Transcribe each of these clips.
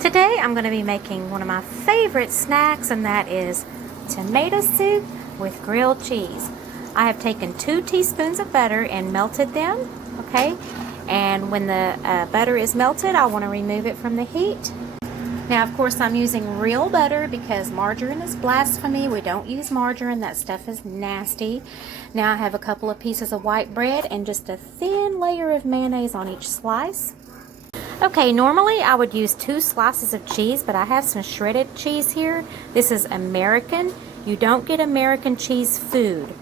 Today I'm going to be making one of my favorite snacks, and that is tomato soup with grilled cheese. I have taken 2 teaspoons of butter and melted them, okay? And when the butter is melted, I want to remove it from the heat. Now, of course, I'm using real butter because margarine is blasphemy. We don't use margarine. That stuff is nasty. Now I have a couple of pieces of white bread and just a thin layer of mayonnaise on each slice. Okay, normally I would use 2 slices of cheese, but I have some shredded cheese here. This is American. You don't get American cheese food.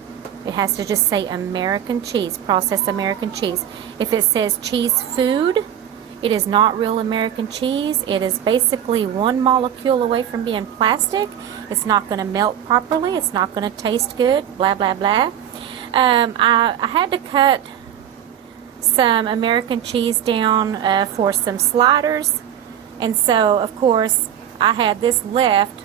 It has to just say American cheese, processed American cheese. If it says cheese food, it is not real American cheese. It is basically one molecule away from being plastic. It's not going to melt properly. It's not going to taste good, blah, blah, blah. I had to cut some American cheese down for some sliders, and so of course I had this left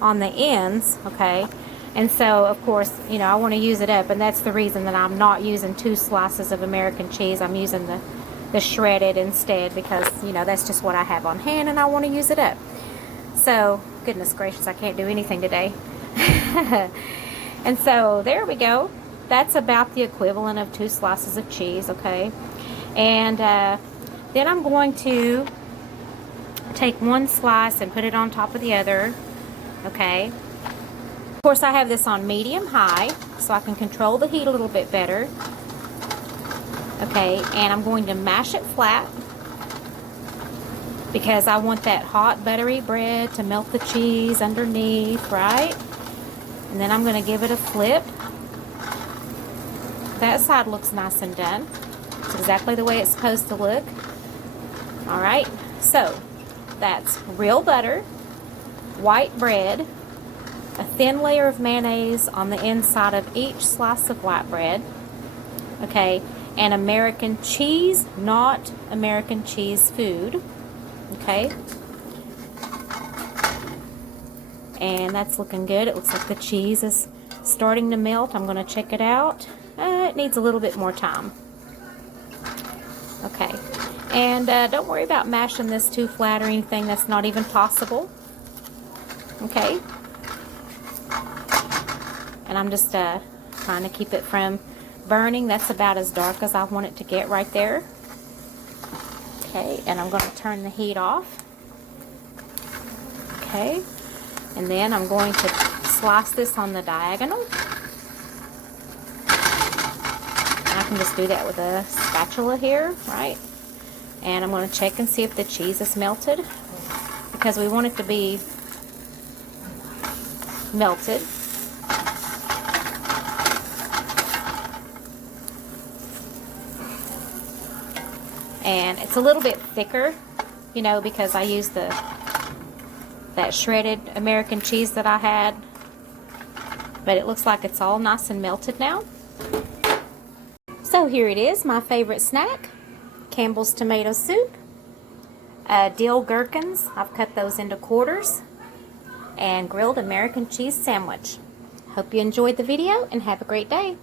on the ends, okay, and so of course, you know, I want to use it up, and that's the reason that I'm not using 2 slices of American cheese. I'm using the shredded instead because, you know, that's just what I have on hand and I want to use it up. So goodness gracious, I can't do anything today. And so there we go. That's about the equivalent of 2 slices of cheese, okay? And then I'm going to take 1 slice and put it on top of the other, okay? Of course, I have this on medium-high so I can control the heat a little bit better, okay? And I'm going to mash it flat because I want that hot, buttery bread to melt the cheese underneath, right? And then I'm going to give it a flip. That side looks nice and done. It's exactly the way it's supposed to look. Alright, so that's real butter, white bread, a thin layer of mayonnaise on the inside of each slice of white bread, okay, and American cheese, not American cheese food, okay. And that's looking good. It looks like the cheese is starting to melt. I'm going to check it out. It needs a little bit more time. Okay, and don't worry about mashing this too flat or anything. That's not even possible. Okay, and I'm just trying to keep it from burning. That's about as dark as I want it to get right there. Okay, and I'm going to turn the heat off. Okay, and then I'm going to slice this on the diagonal. I can just do that with a spatula here, right? And I'm going to check and see if the cheese is melted because we want it to be melted. And it's a little bit thicker, you know, because I used that shredded American cheese that I had. But it looks like it's all nice and melted now. So here it is, my favorite snack, Campbell's tomato soup, dill gherkins, I've cut those into quarters, and grilled American cheese sandwich. Hope you enjoyed the video and have a great day.